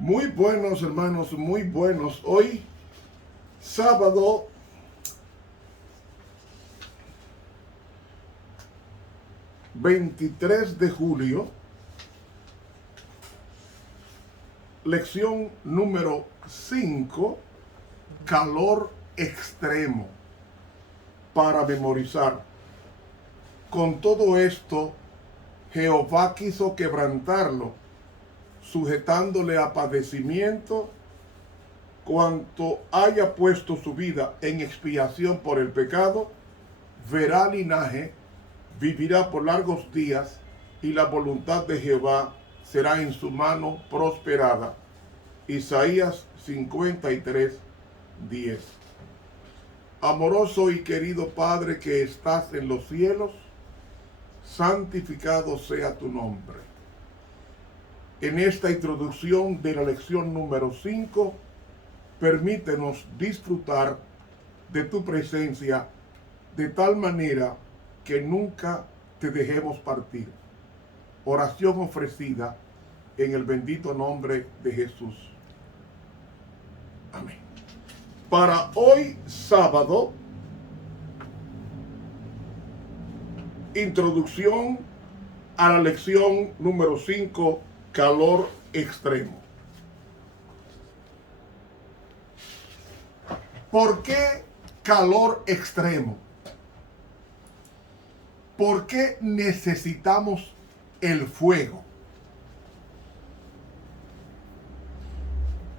Muy buenos, hermanos, muy buenos. Hoy, sábado 23 de julio, lección número 5, calor extremo, para memorizar. Con todo esto, Jehová quiso quebrantarlo, sujetándole a padecimiento, cuanto haya puesto su vida en expiación por el pecado, verá linaje, vivirá por largos días, y la voluntad de Jehová será en su mano prosperada. Isaías 53:10. Amoroso y querido Padre que estás en los cielos, santificado sea tu nombre. En esta introducción de la lección número 5, permítenos disfrutar de tu presencia de tal manera que nunca te dejemos partir. Oración ofrecida en el bendito nombre de Jesús. Amén. Para hoy sábado, introducción a la lección número 5, calor extremo. ¿Por qué calor extremo? ¿Por qué necesitamos el fuego?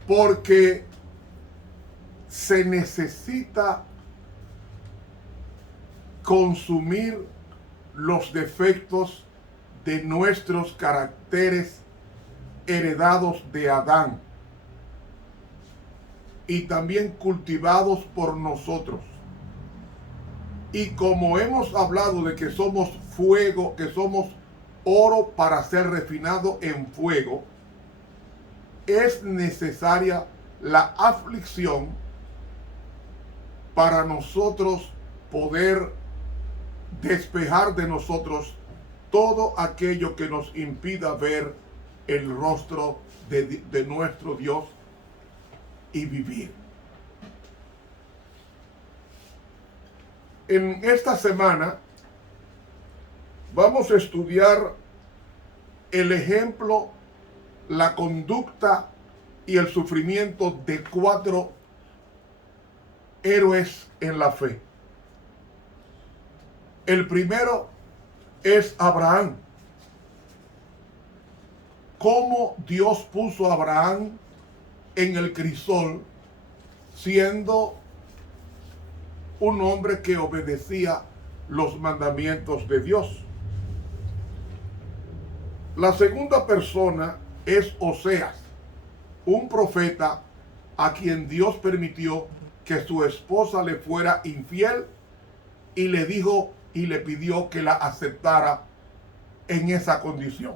Porque se necesita consumir los defectos de nuestros caracteres heredados de Adán y también cultivados por nosotros. Y como hemos hablado de que somos fuego, que somos oro para ser refinado en fuego, es necesaria la aflicción para nosotros poder despejar de nosotros todo aquello que nos impida ver el rostro de nuestro Dios y vivir. En esta semana vamos a estudiar el ejemplo, la conducta y el sufrimiento de 4 héroes en la fe. El primero es Abraham. Cómo Dios puso a Abraham en el crisol, siendo un hombre que obedecía los mandamientos de Dios. La segunda persona es Oseas, un profeta a quien Dios permitió que su esposa le fuera infiel y le dijo y le pidió que la aceptara en esa condición.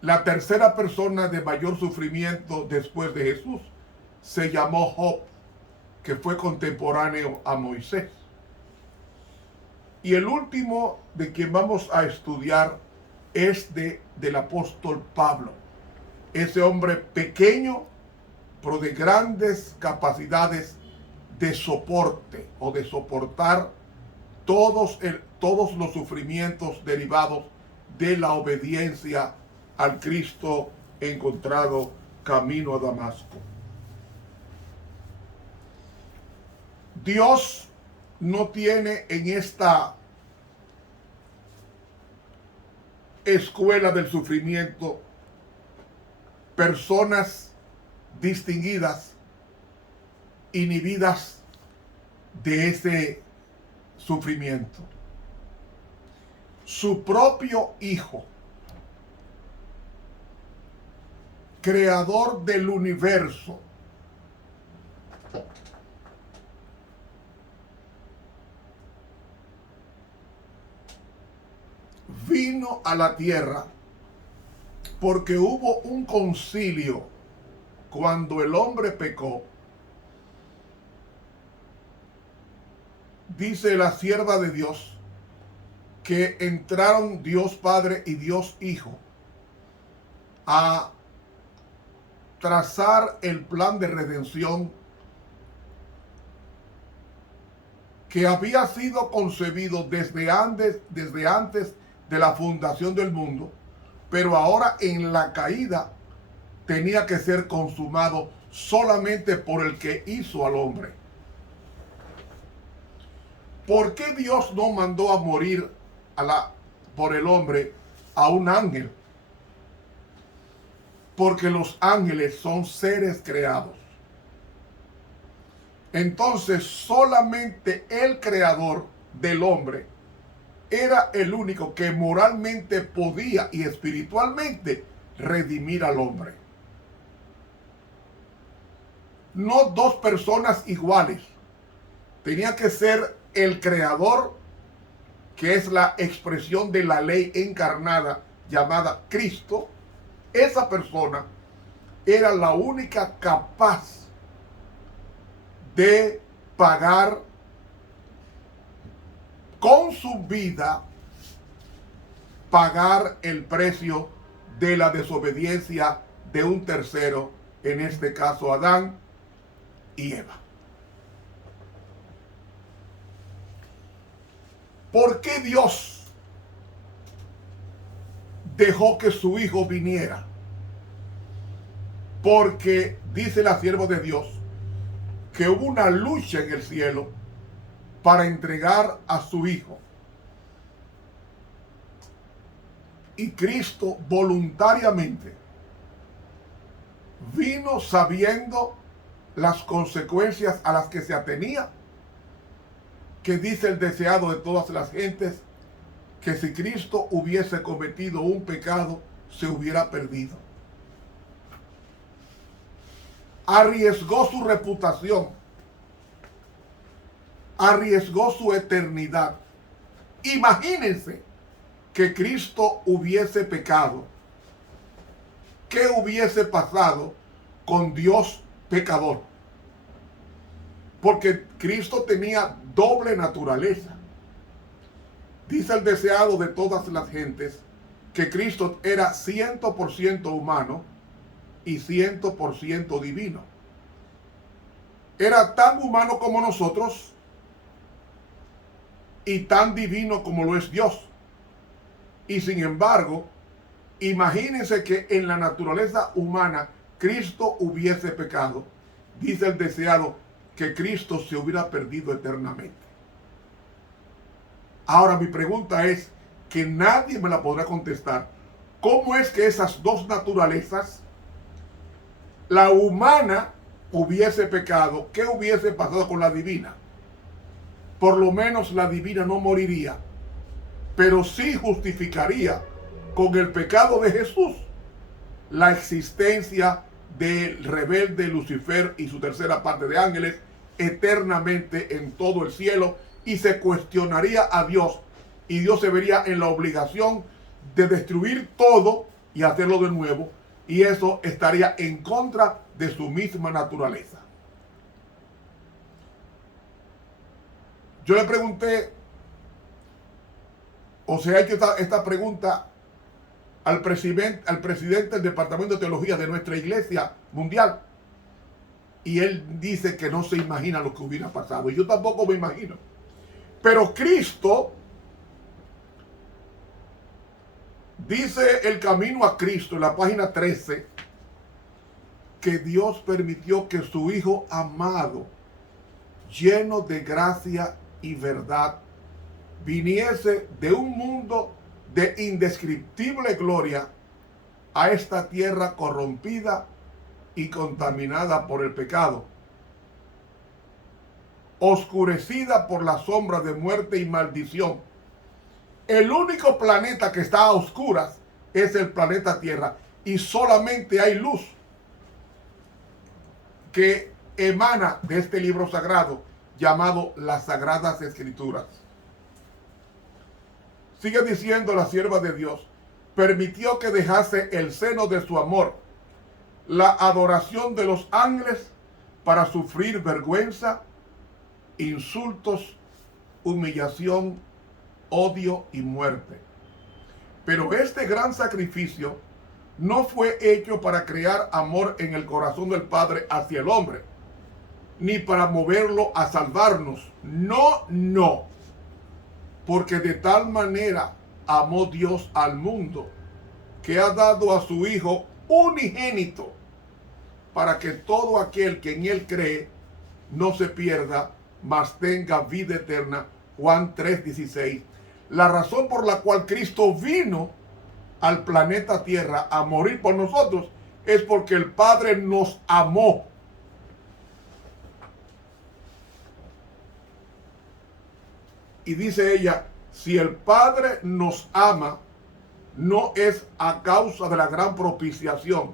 La tercera persona de mayor sufrimiento después de Jesús se llamó Job, que fue contemporáneo a Moisés. Y el último de quien vamos a estudiar es del apóstol Pablo, ese hombre pequeño, pero de grandes capacidades de soporte o de soportar todos los sufrimientos derivados de la obediencia al Cristo encontrado camino a Damasco. Dios no tiene en esta escuela del sufrimiento personas distinguidas, inhibidas de ese sufrimiento. Su propio Hijo, creador del universo, vino a la tierra porque hubo un concilio cuando el hombre pecó. Dice la sierva de Dios que entraron Dios Padre y Dios Hijo a trazar el plan de redención que había sido concebido desde antes de la fundación del mundo, pero ahora en la caída tenía que ser consumado solamente por el que hizo al hombre. ¿Por qué Dios no mandó a morir por el hombre a un ángel? Porque los ángeles son seres creados. Entonces solamente el creador del hombre era el único que moralmente podía y espiritualmente redimir al hombre. No dos personas iguales. Tenía que ser el creador, que es la expresión de la ley encarnada llamada Cristo. Esa persona era la única capaz de pagar con su vida, pagar el precio de la desobediencia de un tercero, en este caso Adán y Eva. ¿Por qué Dios dejó que su hijo viniera? Porque dice la sierva de Dios que hubo una lucha en el cielo para entregar a su hijo. Y Cristo voluntariamente vino sabiendo las consecuencias a las que se atenía, que dice el deseado de todas las gentes, que si Cristo hubiese cometido un pecado, se hubiera perdido. Arriesgó su reputación, arriesgó su eternidad. Imagínense que Cristo hubiese pecado. ¿Qué hubiese pasado con Dios pecador? Porque Cristo tenía doble naturaleza. Dice el deseado de todas las gentes que Cristo era 100% humano y 100% divino. Era tan humano como nosotros y tan divino como lo es Dios. Y sin embargo, imagínense que en la naturaleza humana Cristo hubiese pecado. Dice el deseado que Cristo se hubiera perdido eternamente. Ahora mi pregunta es, que nadie me la podrá contestar: ¿cómo es que esas dos naturalezas, la humana hubiese pecado? ¿Qué hubiese pasado con la divina? Por lo menos la divina no moriría, pero sí justificaría con el pecado de Jesús la existencia del rebelde Lucifer y su tercera parte de ángeles eternamente en todo el cielo, y se cuestionaría a Dios, y Dios se vería en la obligación de destruir todo y hacerlo de nuevo, y eso estaría en contra de su misma naturaleza. Yo le pregunté, o sea, he hecho esta pregunta al presidente del Departamento de Teología de nuestra Iglesia Mundial, y él dice que no se imagina lo que hubiera pasado, y yo tampoco me imagino. Pero Cristo, dice El Camino a Cristo, en la página 13, que Dios permitió que su Hijo amado, lleno de gracia y verdad, viniese de un mundo de indescriptible gloria a esta tierra corrompida y contaminada por el pecado, oscurecida por la sombra de muerte y maldición. El único planeta que está a oscuras es el planeta Tierra, y solamente hay luz que emana de este libro sagrado llamado las Sagradas Escrituras. Sigue diciendo la sierva de Dios: permitió que dejase el seno de su amor, la adoración de los ángeles, para sufrir vergüenza, insultos, humillación, odio y muerte. Pero este gran sacrificio no fue hecho para crear amor en el corazón del Padre hacia el hombre, ni para moverlo a salvarnos. No, no. Porque de tal manera amó Dios al mundo, que ha dado a su Hijo unigénito, para que todo aquel que en él cree no se pierda, mas tenga vida eterna. Juan 3:16. La razón por la cual Cristo vino al planeta Tierra a morir por nosotros es porque el Padre nos amó. Y dice ella, si el Padre nos ama, no es a causa de la gran propiciación,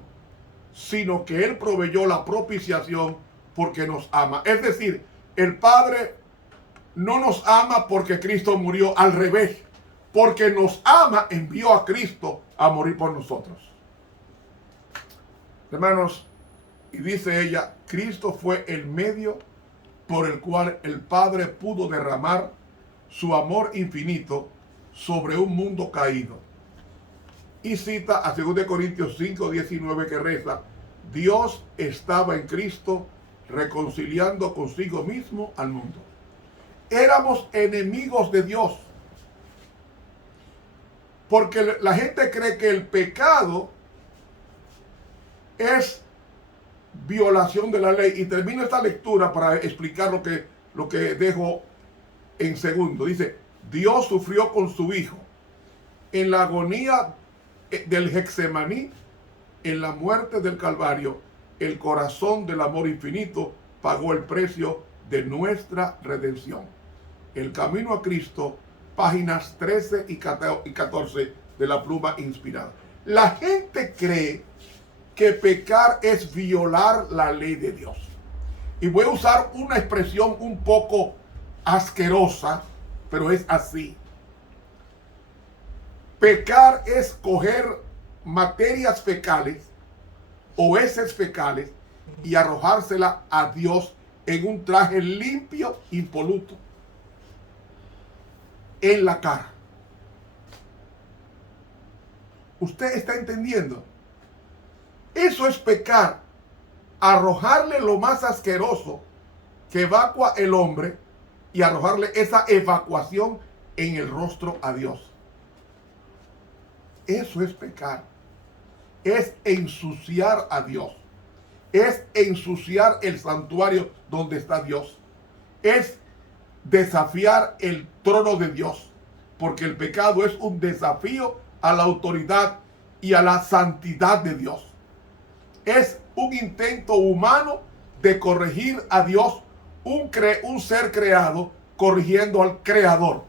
sino que Él proveyó la propiciación porque nos ama. Es decir, el Padre no nos ama porque Cristo murió, al revés. Porque nos ama, envió a Cristo a morir por nosotros. Hermanos, y dice ella, Cristo fue el medio por el cual el Padre pudo derramar su amor infinito sobre un mundo caído. Y cita a 2 Corintios 5:19 que reza, Dios estaba en Cristo reconciliando consigo mismo al mundo. Éramos enemigos de Dios. Porque la gente cree que el pecado es violación de la ley. Y termino esta lectura para explicar lo que dejo en segundo. Dice, Dios sufrió con su Hijo en la agonía del Getsemaní, en la muerte del Calvario. El corazón del amor infinito pagó el precio de nuestra redención. El camino a Cristo, páginas 13 y 14 de la pluma inspirada. La gente cree que pecar es violar la ley de Dios. Y voy a usar una expresión un poco asquerosa, pero es así. Pecar es coger materias fecales o heces fecales y arrojársela a Dios en un traje limpio, impoluto, en la cara. ¿Usted está entendiendo? Eso es pecar. Arrojarle lo más asqueroso que evacua el hombre y arrojarle esa evacuación en el rostro a Dios. Eso es pecar. Es ensuciar a Dios. Es ensuciar el santuario donde está Dios. Es desafiar el trono de Dios. Porque el pecado es un desafío a la autoridad y a la santidad de Dios. Es un intento humano de corregir a Dios, un ser creado corrigiendo al creador.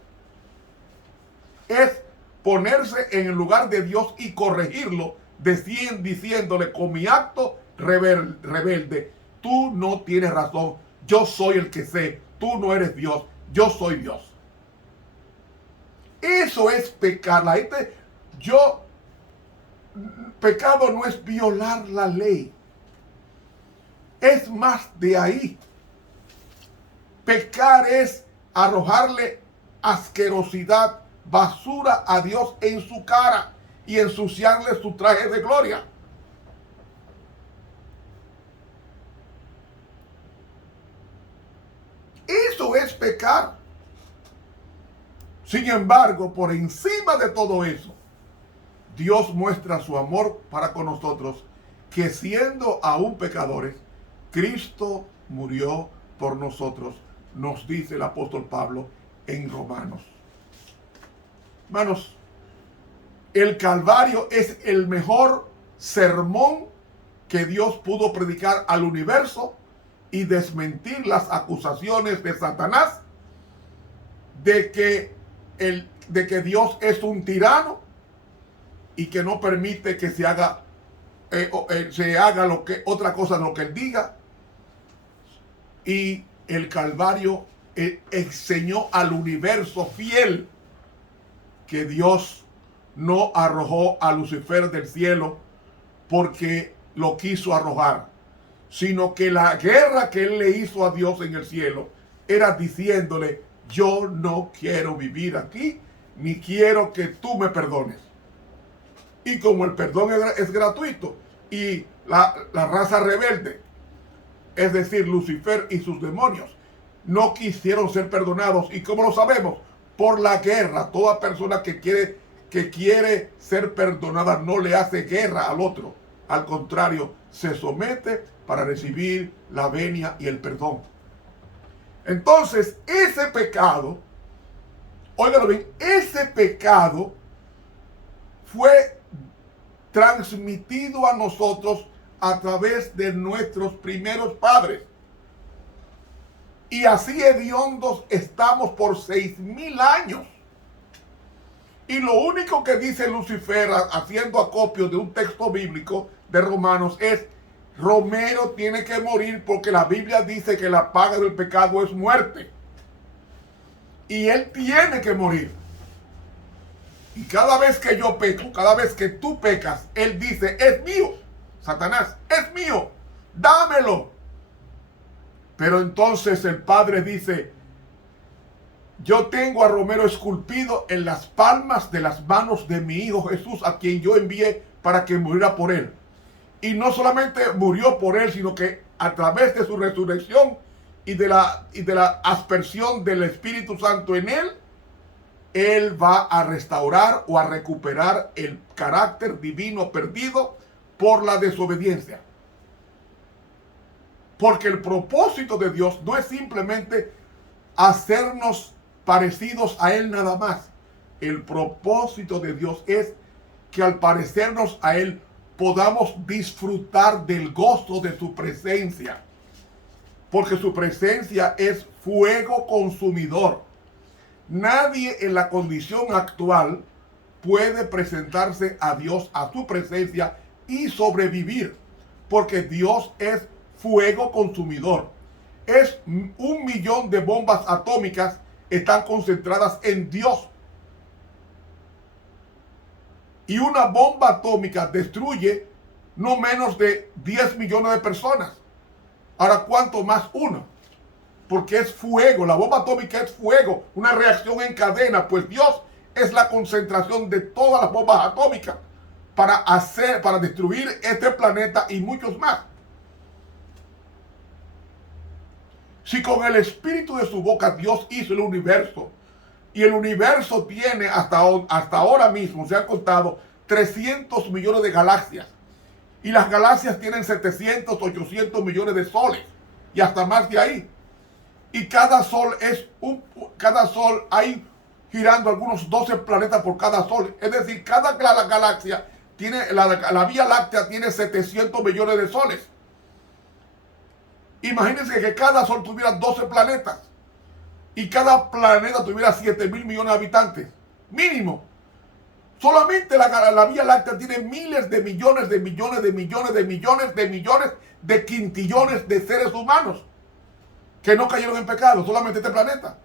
Es ponerse en el lugar de Dios y corregirlo, diciéndole con mi acto rebelde, tú no tienes razón, yo soy el que sé, tú no eres Dios, yo soy Dios. Eso es pecar. La gente, pecado no es violar la ley. Es más de ahí. Pecar es arrojarle asquerosidad, basura a Dios en su cara y ensuciarle su traje de gloria. Eso es pecar. Sin embargo, por encima de todo eso, Dios muestra su amor para con nosotros, que siendo aún pecadores, Cristo murió por nosotros, nos dice el apóstol Pablo en Romanos. Hermanos, el Calvario es el mejor sermón que Dios pudo predicar al universo y desmentir las acusaciones de Satanás de que Dios es un tirano y que no permite que se haga otra cosa de lo que él diga. Y el Calvario enseñó al universo fiel que Dios no arrojó a Lucifer del cielo porque lo quiso arrojar, sino que la guerra que él le hizo a Dios en el cielo era diciéndole, yo no quiero vivir aquí, ni quiero que tú me perdones. Y como el perdón es gratuito, y la raza rebelde, es decir, Lucifer y sus demonios, no quisieron ser perdonados. ¿Y cómo lo sabemos? Por la guerra. Toda persona que quiere ser perdonada no le hace guerra al otro. Al contrario, se somete para recibir la venia y el perdón. Entonces, ese pecado, óigalo bien, ese pecado fue transmitido a nosotros a través de nuestros primeros padres. Y así hediondos estamos por 6,000 años. Y lo único que dice Lucifer, haciendo acopio de un texto bíblico de Romanos, es: Romero tiene que morir porque la Biblia dice que la paga del pecado es muerte. Y él tiene que morir. Y cada vez que yo peco, cada vez que tú pecas, él dice: es mío, Satanás, es mío, dámelo. Pero entonces el Padre dice: yo tengo a Romero esculpido en las palmas de las manos de mi Hijo Jesús, a quien yo envié para que muriera por él. Y no solamente murió por él, sino que a través de su resurrección y de la aspersión del Espíritu Santo en él, él va a restaurar o a recuperar el carácter divino perdido por la desobediencia. Porque el propósito de Dios no es simplemente hacernos parecidos a Él nada más. El propósito de Dios es que al parecernos a Él podamos disfrutar del gozo de su presencia. Porque su presencia es fuego consumidor. Nadie en la condición actual puede presentarse a Dios, a su presencia, y sobrevivir. Porque Dios es fuego consumidor. Es 1,000,000 de bombas atómicas están concentradas en Dios. Y una bomba atómica destruye no menos de 10 millones de personas. Ahora, ¿cuánto más uno? Porque es fuego, la bomba atómica es fuego, una reacción en cadena, pues Dios es la concentración de todas las bombas atómicas para destruir este planeta y muchos más. Si con el espíritu de su boca Dios hizo el universo, y el universo tiene hasta ahora mismo, se han contado 300 millones de galaxias, y las galaxias tienen 700, 800 millones de soles, y hasta más de ahí. Y cada sol hay girando algunos 12 planetas por cada sol. Es decir, cada galaxia tiene, la Vía Láctea tiene 700 millones de soles. Imagínense que cada sol tuviera 12 planetas y cada planeta tuviera 7,000 millones de habitantes, mínimo. Solamente la Vía Láctea tiene miles de millones de millones de millones de millones de millones de quintillones de seres humanos que no cayeron en pecado, solamente este planeta.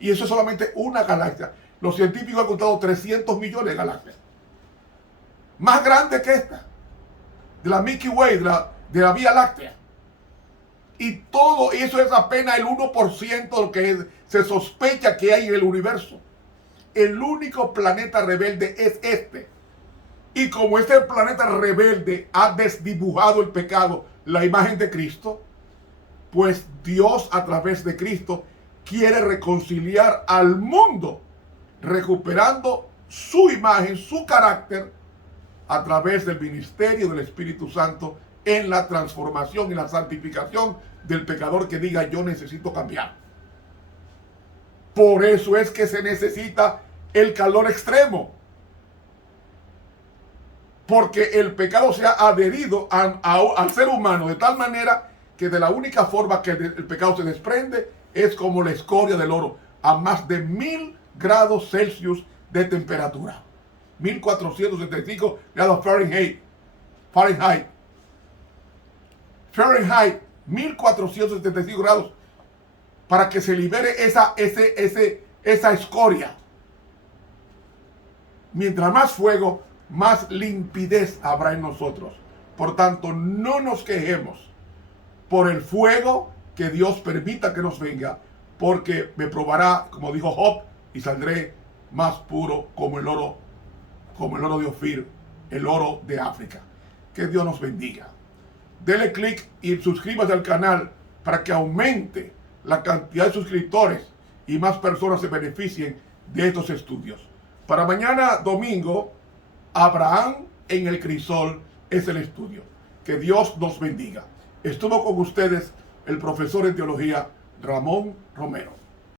Y eso es solamente una galaxia. Los científicos han contado 300 millones de galaxias. Más grande que esta, de la Milky Way, de la Vía Láctea. Y todo eso es apenas el 1% de lo que se sospecha que hay en el universo. El único planeta rebelde es este. Y como este planeta rebelde ha desdibujado el pecado, la imagen de Cristo, pues Dios a través de Cristo quiere reconciliar al mundo, recuperando su imagen, su carácter, a través del ministerio del Espíritu Santo en la transformación y la santificación del pecador que diga: yo necesito cambiar. Por eso es que se necesita el calor extremo. Porque el pecado se ha adherido al ser humano de tal manera que de la única forma que el pecado se desprende es como la escoria del oro, a más de 1,000 grados Celsius de temperatura. 1,475 grados Fahrenheit. 1,475 grados, para que se libere esa escoria. Mientras más fuego, más limpidez habrá en nosotros. Por tanto, no nos quejemos por el fuego que Dios permita que nos venga, porque me probará, como dijo Job, y saldré más puro como el oro de Ofir, el oro de África. Que Dios nos bendiga. Dele clic y suscríbase al canal para que aumente la cantidad de suscriptores y más personas se beneficien de estos estudios. Para mañana domingo, Abraham en el crisol es el estudio. Que Dios nos bendiga. Estuvo con ustedes el profesor en teología Ramón Romero.